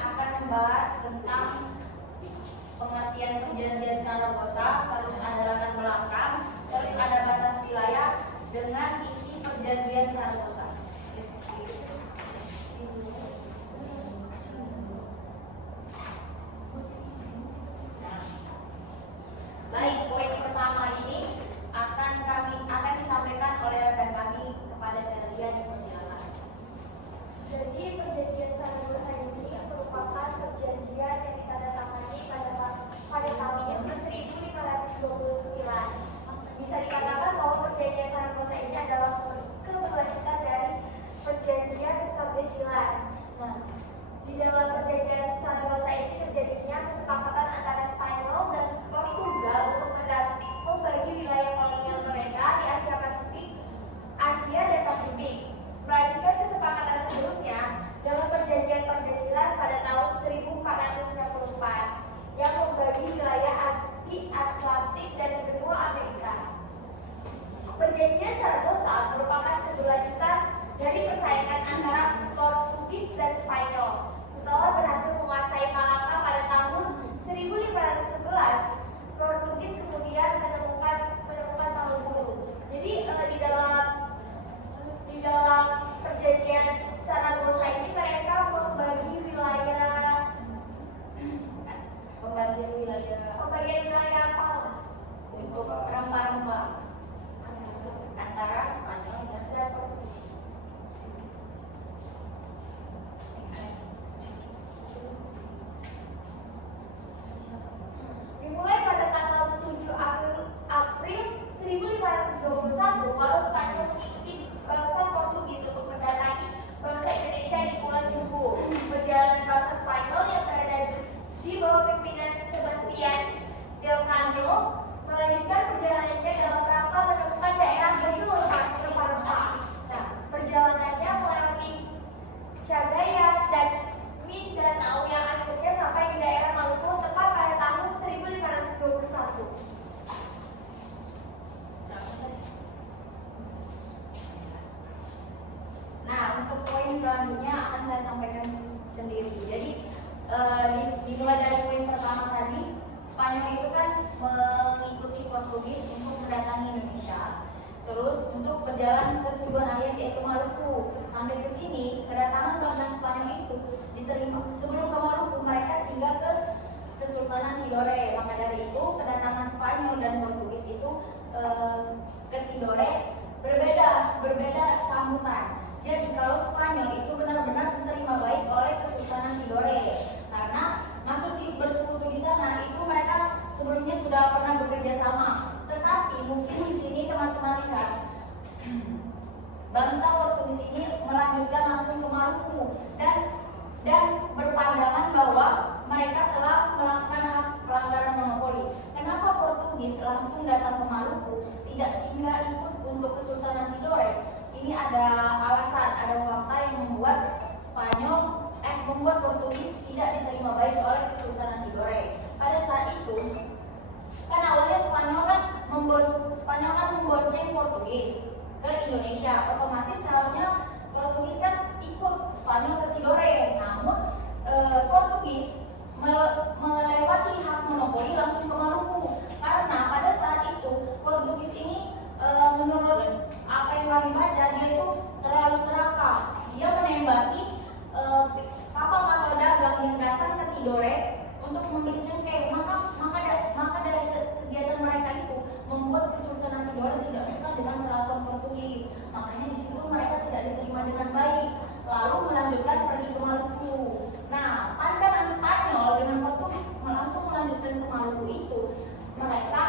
akan membahas tentang pengertian perjanjian Saragossa, terus ada latar belakang, terus ada batas wilayah dengan isi perjanjian Saragossa. Baik, poin pertama ini akan disampaikan oleh rekan kami kepada Serlia, dipersilakan. Jadi perjanjian Saragossa ini merupakan perjanjian yang ditandatangani pada tahun 1529. Bisa dikatakan bahwa perjanjian Saragossa ini adalah keberlanjutan dari perjanjian Tordesillas. Nah, di dalam perjanjian Saragossa ini terjadinya kesepakatan antara Spanyol dan Portugal untuk membagi wilayah kolonial mereka di Asia dan Pasifik. Melanjutkan kesepakatan sebelumnya dalam perjanjian Tordesillas pada tahun 1494 yang membagi wilayah di Atlantik dan benua Amerika. Perjanjian Saragossa merupakan keberlanjutan dari persaingan antara Portugis dan Spanyol. Setelah berhasil menguasai Malaka pada tahun 1511, Portugis kemudian menemukan Maluku. Jadi di dalam perjanjian Saragossa ini mereka membagi wilayah apa Untuk rempah-rempah antara Spanyol dan Portugis. Dimulai pada tanggal 7 April 1521, walau Spanyol mengikuti bangsa Portugis untuk mendatangi bangsa Indonesia di Pulau Cebu. Perjalanan bangsa Spanyol yang berada di bawah pimpinan Sebastian Delcano melanjutkan perjalanannya dalam rangka menemukan daerah hasil rempah-rempah. Nah, perjalanannya melewati Cagaya dan Mindanao yang akhirnya sampai di daerah Maluku tepat pada tahun 1521. Nah, untuk poin selanjutnya akan saya sampaikan sendiri. Jadi dimulai dari poin pertama tadi, Spanyol itu kan mengikuti Portugis untuk mendatangi Indonesia. Terus untuk berjalan ke tujuan akhir yaitu Maluku. Sampai ke sini, kedatangan bangsa Spanyol itu diterima sebelum ke Maluku mereka singgah ke Kesultanan Tidore. Maka dari itu kedatangan Spanyol dan Portugis itu ke Tidore berbeda sambutan. Jadi kalau Spanyol itu benar-benar diterima baik oleh Kesultanan Tidore karena masuk bersekutu di sana itu mereka sebelumnya sudah pernah bekerja sama. Tetapi mungkin di sini teman-teman lihat bangsa Portugis ini melanjutkan langsung ke Maluku dan berpandangan bahwa mereka telah melakukan hak pelanggaran monopoli. Kenapa Portugis langsung datang ke Maluku, tidak singgah ikut untuk Kesultanan Tidore? Ini ada alasan, ada fakta yang membuat Portugis tidak diterima baik oleh Kesultanan Tidore. Pada saat itu, kan awalnya Spanyol kan membonceng Portugis ke Indonesia, otomatis seharusnya Portugis kan ikut Spanyol ke Tidore. Namun Portugis melewati hak monopoli langsung ke Maluku karena pada saat itu Portugis ini menurut apa yang kami baca dia itu terlalu serakah. Dia menembaki kapal-kapal dagang yang datang ke Tidore untuk membeli cengkeh. Maka dari kegiatan mereka itu membuat Kesultanan Tidore tidak suka dengan perlakuan Portugis. Makanya di situ mereka tidak diterima dengan baik. Lalu melanjutkan pergi ke Maluku. Nah, pandangan Spanyol dengan Portugis langsung melanjutkan ke Maluku itu mereka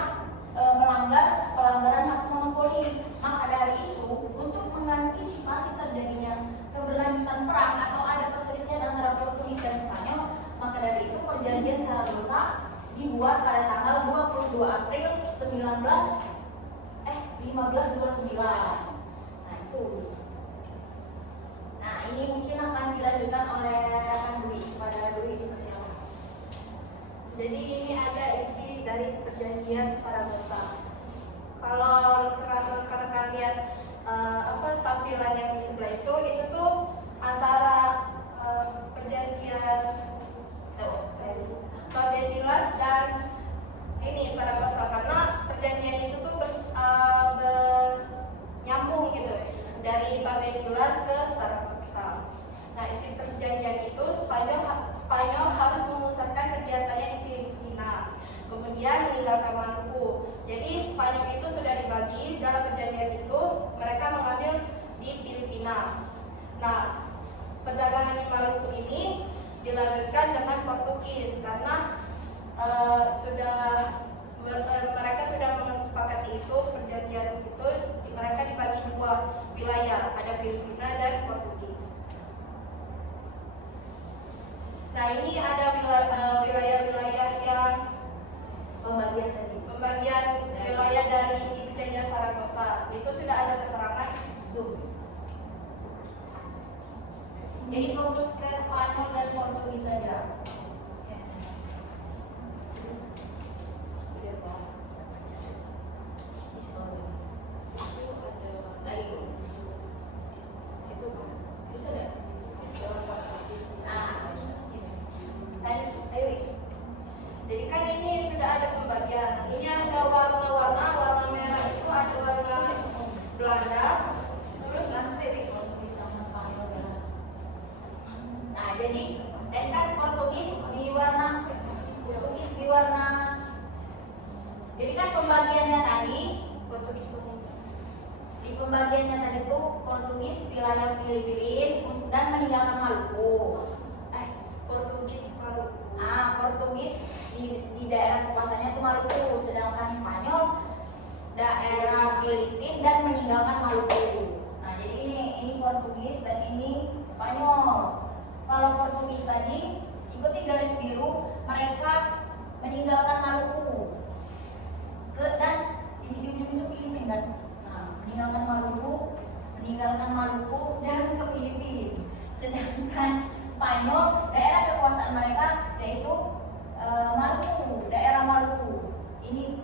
melanggar pelanggaran hak monopoli. Maka dari itu, untuk mengantisipasi terjadinya keberlanjutan perang atau ada perselisihan antara Portugis dan Spanyol, maka dari itu perjanjian Saragossa dibuat pada tanggal 22 April 1529. Nah itu. Nah ini mungkin akan dilanjutkan oleh rekan Dwi. Pada Dwi dipersilakan. Jadi ini ada isi dari perjanjian Saragossa. Kalau rekan-rekan lihat tampilan yang di sebelah itu tuh antara perjanjian meninggalkan Maluku. Jadi Spanyol itu sudah dibagi dalam perjanjian itu, mereka mengambil di Filipina. Nah, perdagangan di Maluku ini dilanjutkan dengan Portugis karena mereka sudah mensepakati itu, perjanjian itu mereka dibagi dua wilayah, ada Filipina dan Portugis. Nah, ini ada wilayah-wilayah yang pembagian wilayah dari isi perjanjian Saragossa. Itu sudah ada keterangan Zoom. Jadi fokus ke Spanyol dan Portugis saja. Jadi kan ini sudah ada pembagian. Ini ada warna-warna, warna merah itu ada warna Belanda. Terus sama Spanyol dan nah, jadi tadi kan Portugis di warna jadi kan pembagiannya tadi di pembagiannya tadi itu Portugis wilayah Filipina dan meninggalkan Maluku. Portugis di daerah kekuasaannya itu Maluku, sedangkan Spanyol daerah Filipina dan meninggalkan Maluku. Nah, jadi ini Portugis dan ini Spanyol. Kalau Portugis tadi ikuti garis biru, mereka meninggalkan Maluku dan di ujung itu Filipina kan. Nah, meninggalkan Maluku dan ke Filipina. Sedangkan Spanyol daerah kekuasaan mereka yaitu Maluku, daerah Maluku. Ini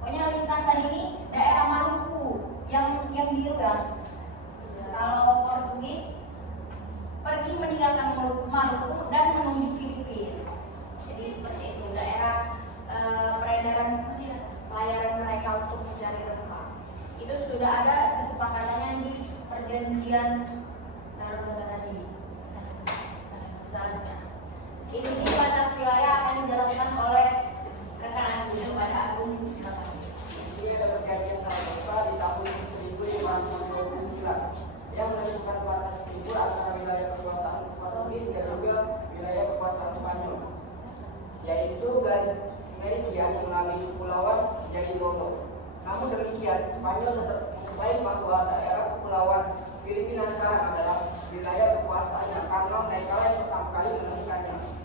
pokoknya lintasan ini daerah Maluku yang biru ya. Kalau Portugis pergi meninggalkan Maluku dan menuju Filipina. Jadi seperti itu daerah peredaran pelayaran mereka untuk mencari rempah. Itu sudah ada kesepakatannya di perjanjian Saragossa tadi. Ini batas wilayah akan dijelaskan oleh rekan Agung kepada Agung. Silakan. Ini ada perjanjian Saragossa di tahun 1529 yang menentukan batas timur antara wilayah kekuasaan Portugis dan juga wilayah kekuasaan Spanyol, yaitu garis meridian yang mengambil kepulauan jadi Lolo. Namun demikian, Spanyol tetap mengklaim bahwa daerah kepulauan Filipina sekarang adalah wilayah kekuasaannya karena mereka yang pertama kali menemukannya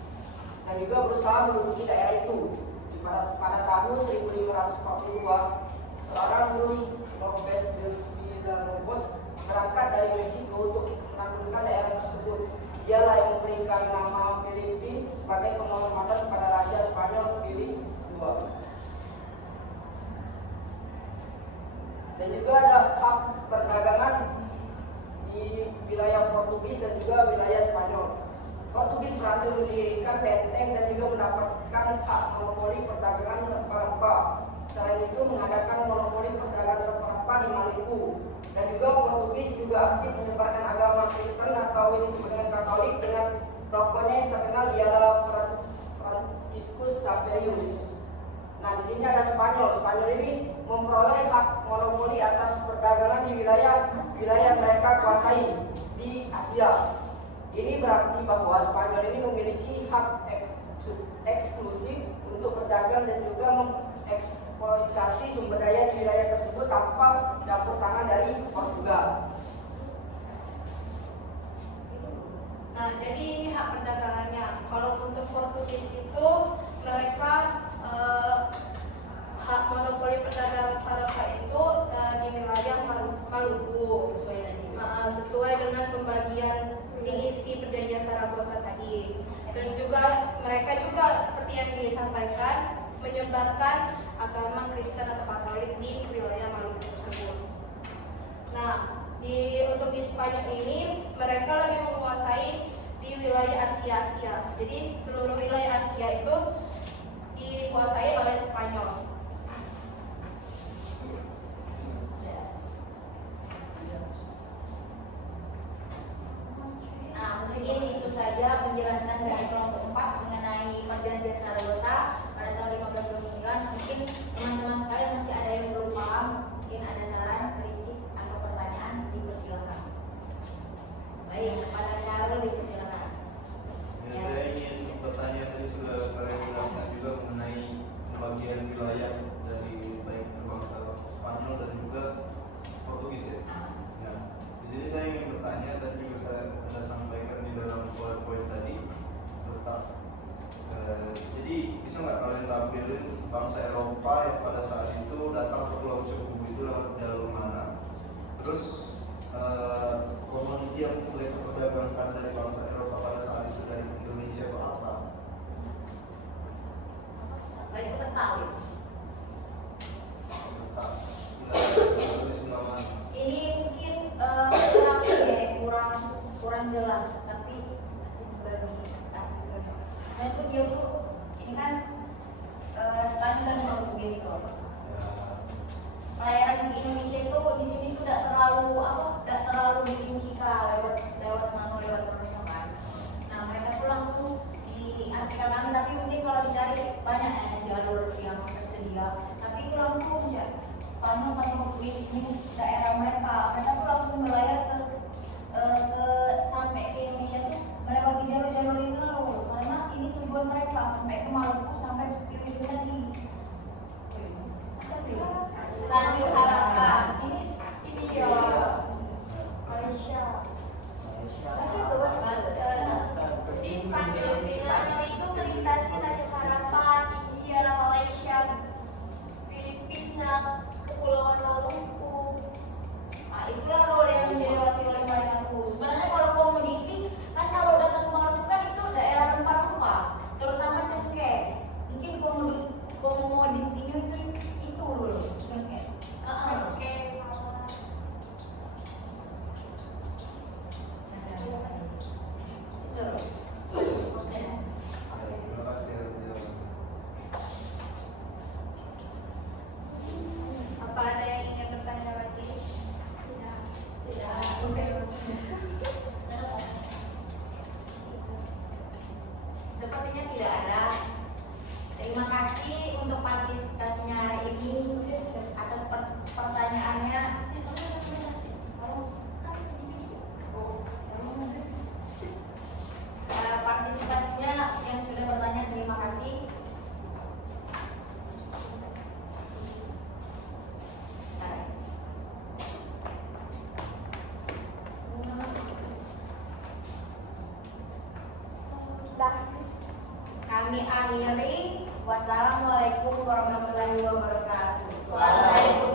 dan juga berusaha menduduki daerah itu. Pada tahun 1542, seorang Luis López de Villalobos berangkat dari Meksiko untuk menaklukkan daerah tersebut. Dialah yang memberikan nama Filipina sebagai penghormatan kepada Raja Spanyol Philip II. Dan juga ada hak perdagangan di wilayah Portugis dan juga wilayah Spanyol. Portugis berhasil mendirikan benteng dan juga mendapatkan hak monopoli perdagangan rempah-rempah. Selain itu mengadakan monopoli perdagangan rempah-rempah di Maluku. Dan juga Portugis juga aktif menyebarkan agama Kristen atau yang disebut dengan Katolik dengan tokohnya yang terkenal ialah Franciscus Xaverius. Nah, di sini ada Spanyol. Spanyol ini memperoleh hak monopoli atas perdagangan di wilayah mereka kuasai di Asia. Ini berarti bahwa Spanyol ini memiliki hak eksklusif untuk berdagang dan juga mengeksploitasi sumber daya di wilayah tersebut tanpa campur tangan dari Portugal. Nah, jadi ini hak perdagangannya. Kalau untuk Portugis itu mereka hak monopoli perdagangan rempah itu di wilayah Maluku sesuai dengan pembagian diisi perjanjian Saragossa tadi. Terus juga mereka juga seperti yang disampaikan menyebarkan agama Kristen atau Katolik di wilayah Maluku tersebut. Nah, untuk di Spanyol ini mereka lebih menguasai di wilayah Asia. Jadi seluruh wilayah Asia itu dikuasai oleh Spanyol. Nah, mungkin itu saja penjelasan dari kelompok 4 mengenai perjanjian Saragossa. bangsa Eropa yang pada saat itu datang ke Pulau Cebu itu lewat jalur mana? Terus komoditi yang mereka perdagangkan dari bangsa Eropa pada saat itu dari Indonesia itu apa? Baik Betawi. Tetap tulis ulaman. Ini mungkin kurang jelas, tapi bagi nah itu dia tuh ini kan Spanyol dan Portugis loh. Pelayaran di Indonesia itu di sini tuh tidak terlalu dirincikan lewat mana kan. Nah mereka tuh langsung di artikel kami, tapi mungkin kalau dicari banyak jalur yang tersedia, tapi itu langsung ya Spanyol sama Portugis ini daerah mereka tuh langsung berlayar ke sampai ke Indonesia tuh melewati jalur-jalur ini loh, karena ini tujuan mereka sampai ke Maluku sampai Filipina di Tanjung Harapan. ini dia Malaysia. Di Spanyol itu melintasi Tanjung Harapan, India, Malaysia, Filipina, Kepulauan Maluku. Nah, itulah role yang dilewati oleh mereka tuh. Sebenarnya kalau komoditi kan kalau datang ke Maluku kan itu daerah rempah-rempah, terutama cengkeh. Mungkin komoditinya itu dulu cengkeh. Oke, Itu. Oke. Terima kasih Rizal. Apa ada yang ingin bertanya lagi? Sepertinya tidak ada. Terima kasih untuk partisipasinya hari ini, atas pertanyaannya. Partisipasinya yang sudah bertanya, terima kasih. Kami akhiri. Wassalamualaikum warahmatullahi wabarakatuh. Waalaikumsalam.